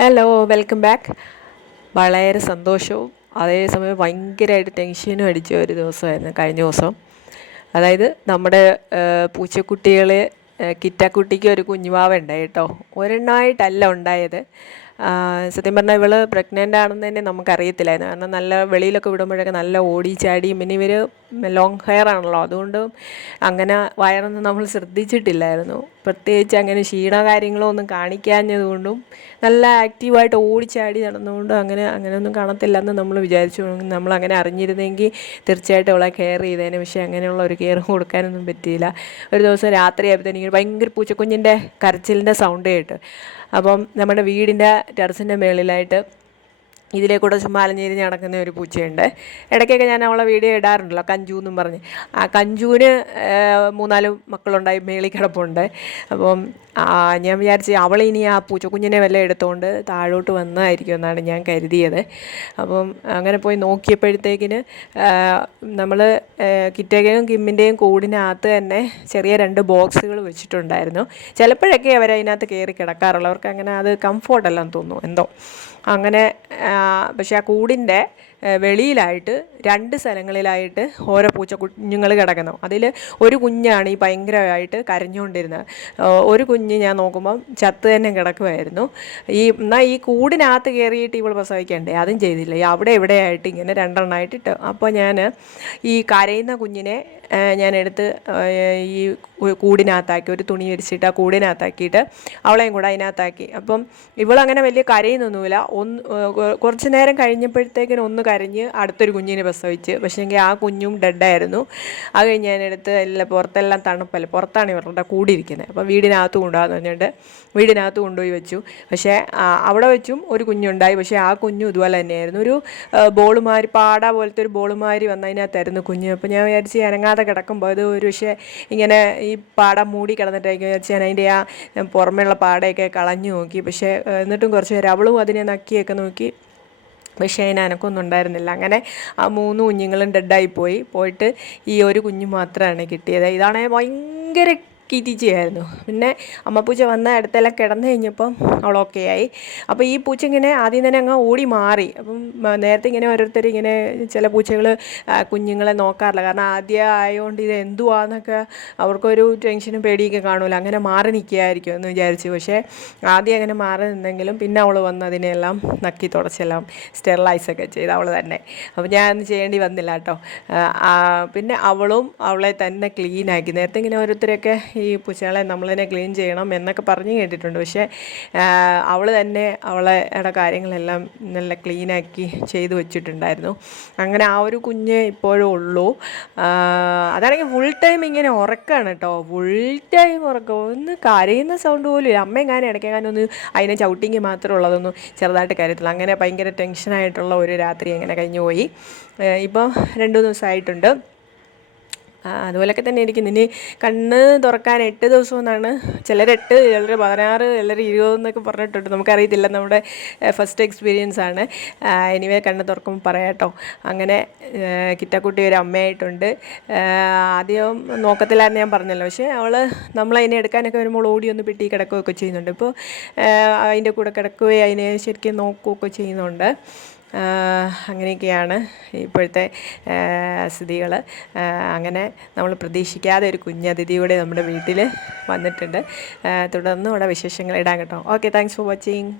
Hello welcome back വളരെ സന്തോഷവും അതേസമയം ഭയങ്കരമായിട്ട് ടെൻഷനും അടിച്ച ഒരു ദിവസമായിരുന്നു കഴിഞ്ഞ ദിവസം. അതായത് നമ്മുടെ പൂച്ചക്കുട്ടികളെ കിറ്റാക്കുട്ടിക്ക് ഒരു കുഞ്ഞുമാവുണ്ടായി കേട്ടോ. ഒരെണ്ണമായിട്ടല്ല ഉണ്ടായത്. സത്യം പറഞ്ഞാൽ ഇവൾ പ്രഗ്നന്റ് ആണെന്ന് തന്നെ നമുക്കറിയത്തില്ലായിരുന്നു. കാരണം നല്ല വെളിയിലൊക്കെ വിടുമ്പോഴൊക്കെ നല്ല ഓടി ചാടിയും പിന്നെ ഇവർ ലോങ് ഹെയർ ആണല്ലോ. അതുകൊണ്ട് അങ്ങനെ വയറൊന്നും നമ്മൾ ശ്രദ്ധിച്ചിട്ടില്ലായിരുന്നു. പ്രത്യേകിച്ച് അങ്ങനെ ക്ഷീണ കാര്യങ്ങളോ ഒന്നും കാണിക്കാഞ്ഞതുകൊണ്ടും നല്ല ആക്റ്റീവായിട്ട് ഓടിച്ചാടി നടന്നുകൊണ്ടും അങ്ങനെ അങ്ങനെയൊന്നും കാണത്തില്ലെന്ന് നമ്മൾ വിചാരിച്ചു. നമ്മൾ അങ്ങനെ അറിഞ്ഞിരുന്നെങ്കിൽ തീർച്ചയായിട്ടും അവളെ കെയർ ചെയ്തേനെ. പക്ഷേ അങ്ങനെയുള്ള ഒരു കെയർ കൊടുക്കാനൊന്നും പറ്റിയില്ല. ഒരു ദിവസം രാത്രി ആയപ്പോഴത്തേനും ഭയങ്കര പൂച്ചക്കുഞ്ഞിന്റെ കരച്ചിലിന്റെ സൗണ്ട് കേട്ട്. അപ്പം നമ്മുടെ വീടിന്റെ ടെറസിന്റെ മേളിലായിട്ട് ഇതിലെ കൂടെ ചുമ്മാ നടക്കുന്ന ഒരു പൂച്ചയുണ്ട്. ഇടയ്ക്കൊക്കെ ഞാൻ അവളെ വീഡിയോ ഇടാറുണ്ടല്ലോ കഞ്ചു എന്നും പറഞ്ഞ്. ആ കഞ്ചുവിന് മൂന്നാൽ മക്കളുണ്ടായി മേളിൽ കിടപ്പുണ്ട്. അപ്പം ഞാൻ വിചാരിച്ച് അവളിനി ആ പൂച്ചക്കുഞ്ഞിനെ വല്ല എടുത്തുകൊണ്ട് താഴോട്ട് വന്നതായിരിക്കും എന്നാണ് ഞാൻ കരുതിയത്. അപ്പം അങ്ങനെ പോയി നോക്കിയപ്പോഴത്തേക്കിന് നമ്മൾ കിറ്റകയും കിമ്മിന്റെയും കൂടിനകത്ത് തന്നെ ചെറിയ രണ്ട് ബോക്സുകൾ വെച്ചിട്ടുണ്ടായിരുന്നു. ചിലപ്പോഴൊക്കെ അവർ അതിനകത്ത് കയറി കിടക്കാറുള്ളവർക്ക് അങ്ങനെ അത് കംഫോർട്ടല്ലെന്ന് തോന്നുന്നു. എന്തോ. അങ്ങനെ പക്ഷേ ആ കൂടിന്റെ വെളിയിലായിട്ട് രണ്ട് സ്ഥലങ്ങളിലായിട്ട് ഓരോ പൂച്ച കുഞ്ഞുങ്ങൾ കിടക്കുന്നു. അതിൽ ഒരു കുഞ്ഞാണ് ഈ ഭയങ്കരമായിട്ട് കരഞ്ഞുകൊണ്ടിരുന്നത്. ഒരു കുഞ്ഞ് ഞാൻ നോക്കുമ്പം ചത്ത് തന്നെ കിടക്കുമായിരുന്നു. ഈ എന്നാൽ ഈ കൂടിനകത്ത് കയറിയിട്ട് ഇവൾ പ്രസവിക്കണ്ടേ? അതും ചെയ്തില്ല. ഈ അവിടെ ഇവിടെയായിട്ട് ഇങ്ങനെ രണ്ടെണ്ണമായിട്ട് ഇട്ടു. അപ്പോൾ ഞാൻ ഈ കരയുന്ന കുഞ്ഞിനെ ഞാൻ എടുത്ത് ഈ കൂടിനകത്താക്കി ഒരു തുണി വിരിച്ചിട്ട് ആ കൂടിനകത്താക്കിയിട്ട് അവളെയും കൂടെ അതിനകത്താക്കി. അപ്പം ഇവളങ്ങനെ വലിയ കരയുന്നൊന്നുമില്ല. ഒന്ന് കുറച്ച് നേരം കഴിഞ്ഞപ്പോഴത്തേക്കിനും ഒന്ന് കരഞ്ഞ് അടുത്തൊരു കുഞ്ഞിനെ പ്രസവിച്ച്. പക്ഷേങ്കിൽ ആ കുഞ്ഞും ഡെഡായിരുന്നു അത് കഴിഞ്ഞ് ഞാനെടുത്ത് എല്ലാം പുറത്തെല്ലാം തണുപ്പല്ല പുറത്താണ് ഇവരുടെ കൂടിയിരിക്കുന്നത് അപ്പോൾ വീടിനകത്ത് കൊണ്ടുപോകാന്ന് പറഞ്ഞിട്ട് വീടിനകത്ത് കൊണ്ടുപോയി വെച്ചു. പക്ഷേ അവിടെ വെച്ചും ഒരു കുഞ്ഞുണ്ടായി. പക്ഷേ ആ കുഞ്ഞും ഇതുപോലെ തന്നെയായിരുന്നു. ഒരു ബോളുമാരി പാട പോലത്തെ ഒരു ബോളുമാരി വന്നതിനകത്തായിരുന്നു കുഞ്ഞ്. അപ്പോൾ ഞാൻ വിചാരിച്ച് അനങ്ങാതെ കിടക്കുമ്പോൾ അത് ഒരു പക്ഷേ ഇങ്ങനെ ഈ പാട മൂടി കിടന്നിട്ടായിരിക്കും. വിചാരിച്ച് ഞാൻ അതിന്റെ ആ പുറമെയുള്ള പാടയൊക്കെ കളഞ്ഞു നോക്കി. പക്ഷേ എന്നിട്ടും കുറച്ച് നേരം അവളും അതിനെ നക്കിയൊക്കെ നോക്കി. പക്ഷേ അതിന് അനക്കൊന്നും ഉണ്ടായിരുന്നില്ല. അങ്ങനെ ആ മൂന്ന് കുഞ്ഞുങ്ങളും ഡെഡായി പോയി. പോയിട്ട് ഈ ഒരു കുഞ്ഞു മാത്രമാണ് കിട്ടിയത്. ഇതാണെങ്കിൽ ഭയങ്കര കിറ്റിച്ചയായിരുന്നു. പിന്നെ അമ്മപ്പൂച്ച വന്ന അടുത്തെല്ലാം കിടന്നു കഴിഞ്ഞപ്പം അവൾ ഓക്കെ ആയി. അപ്പോൾ ഈ പൂച്ച ഇങ്ങനെ ആദ്യം തന്നെ അങ്ങ് ഓടി മാറി. അപ്പം നേരത്തെ ഇങ്ങനെ ഓരോരുത്തർ ഇങ്ങനെ ചില പൂച്ചകൾ കുഞ്ഞുങ്ങളെ നോക്കാറില്ല. കാരണം ആദ്യം ആയതുകൊണ്ട് ഇത് എന്തുവാന്നൊക്കെ അവർക്കൊരു ടെൻഷനും പേടിയൊക്കെ കാണുമല്ലോ അങ്ങനെ മാറി നിൽക്കുകയായിരിക്കും എന്ന് വിചാരിച്ചു. പക്ഷേ ആദ്യം അങ്ങനെ മാറി നിന്നെങ്കിലും പിന്നെ അവൾ വന്ന് അതിനെല്ലാം നക്കി തുടച്ചെല്ലാം സ്റ്റെറിലൈസ് ഒക്കെ ചെയ്ത് അവൾ തന്നെ. അപ്പോൾ ഞാൻ ചെയ്യേണ്ടി വന്നില്ല കേട്ടോ. പിന്നെ അവളും അവളെ തന്നെ ക്ലീനാക്കി നേരത്തെ ഇങ്ങനെ ഓരോരുത്തരൊക്കെ ഈ പൂച്ചകളെ നമ്മൾ തന്നെ ക്ലീൻ ചെയ്യണം എന്നൊക്കെ പറഞ്ഞ് കേട്ടിട്ടുണ്ട്. പക്ഷേ അവൾ തന്നെ അവളെ കാര്യങ്ങളെല്ലാം നല്ല ക്ലീനാക്കി ചെയ്തു വെച്ചിട്ടുണ്ടായിരുന്നു. അങ്ങനെ ആ ഒരു കുഞ്ഞ് ഇപ്പോഴും ഉള്ളൂ. അതാണെങ്കിൽ ഫുൾ ടൈം ഇങ്ങനെ ഉറക്കാണ് കേട്ടോ ഫുൾ ടൈം ഉറക്കം. ഒന്ന് കരയുന്ന സൗണ്ട് പോലും ഇല്ല. അമ്മയും ഞാൻ ഇടയ്ക്കെങ്ങാനും ഒന്ന് അതിനെ ചവിട്ടിങ്ങി മാത്രമേ ഉള്ളതൊന്നും ചെറുതായിട്ട് കരയത്തില്ല അങ്ങനെ ഭയങ്കര ടെൻഷനായിട്ടുള്ള ഒരു രാത്രി അങ്ങനെ കഴിഞ്ഞു പോയി. ഇപ്പോൾ രണ്ടു ദിവസമായിട്ടുണ്ട്. ആ, അതുപോലൊക്കെ തന്നെ ഇരിക്കുന്നു. ഇനി കണ്ണ് തുറക്കാൻ എട്ട് ദിവസം എന്നാണ് ചിലർ എട്ട് ചിലർ പതിനാറ് ചിലർ ഇരുപത് എന്നൊക്കെ പറഞ്ഞിട്ടുണ്ട്. നമുക്കറിയത്തില്ല നമ്മുടെ ഫസ്റ്റ് എക്സ്പീരിയൻസ് ആണ്. എനിവേ കണ്ണ് തുറക്കുമ്പോൾ പറയാട്ടോ. അങ്ങനെ കിറ്റക്കുട്ടി ഒരു അമ്മയായിട്ടുണ്ട്. ആദ്യം നോക്കത്തില്ലായിരുന്നു ഞാൻ പറഞ്ഞല്ലോ. പക്ഷേ അവൾ നമ്മളതിനെ എടുക്കാനൊക്കെ വരുമ്പോൾ ഓടി ഒന്ന് പെട്ടി കിടക്കുകയൊക്കെ ചെയ്യുന്നുണ്ട്. ഇപ്പോൾ അതിന്റെ കൂടെ കിടക്കുകയും അതിനെ ശരിക്കും നോക്കുകയൊക്കെ ചെയ്യുന്നുണ്ട്. അങ്ങനെയൊക്കെയാണ് ഇപ്പോഴത്തെ സ്ഥിതികൾ അങ്ങനെ നമ്മൾ പ്രതീക്ഷിക്കാതെ ഒരു കുഞ്ഞതിഥിയുടെ നമ്മുടെ വീട്ടിൽ വന്നിട്ടുണ്ട്. ആഹ് തുടർന്ന് ഇവിടെ വിശേഷങ്ങൾ ഇടാം കേട്ടോ. Okay thanks for watching